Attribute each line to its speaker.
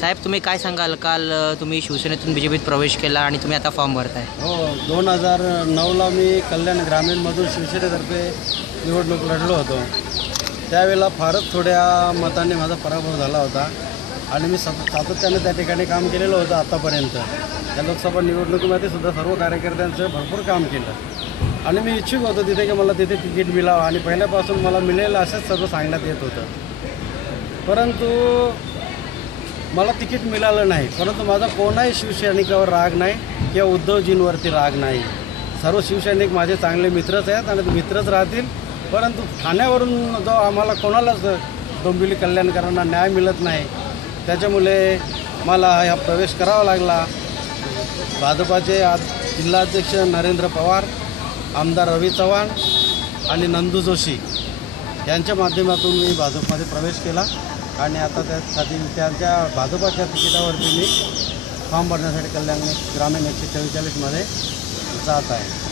Speaker 1: साहेब तुम्ही काय सांगाल? काल तुम्ही शिवसेनेतून बी जे पीत प्रवेश केला आणि तुम्ही आता फॉर्म भरताय.
Speaker 2: हो दोन हजार नऊला मी कल्याण ग्रामीणमधून शिवसेनेतर्फे निवडणूक लढलो होतो. त्यावेळेला फारच थोड्या मताने माझा पराभव झाला होता आणि मी सत सातत्याने त्या ठिकाणी काम केलेलं होतं आत्तापर्यंत त्या लोकसभा निवडणुकीमध्ये सुद्धा सर्व कार्यकर्त्यांचं भरपूर काम केलं. आणि मी इच्छुक होतो तिथे की मला तिथे तिकीट मिळावं आणि पहिल्यापासून मला मिळेल असंच सर्व सांगण्यात येत होतं. परंतु मला तिकीट मिळालं नाही परंतु माझा कोणाही शिवसैनिकावर राग नाही किंवा उद्धवजींवरती राग नाही. सर्व शिवसैनिक माझे चांगले मित्रच आहेत आणि ते मित्रच राहतील परंतु ठाण्यावरून जो आम्हाला कोणालाच डोंबिवली कल्याणकरांना न्याय मिळत नाही त्याच्यामुळे मला हा प्रवेश करावा लागला. भाजपाचे आज जिल्हाध्यक्ष नरेंद्र पवार आमदार रवी चव्हाण आणि नंदू जोशी यांच्या माध्यमातून मी भाजपमध्ये प्रवेश केला. आणि आता त्यासाठी त्यांच्या भाजपाच्या तिकिटावरती मी फॉर्म भरण्यासाठी कल्याण ग्रामीण एकशे चव्वेचाळीसमध्ये जात आहे.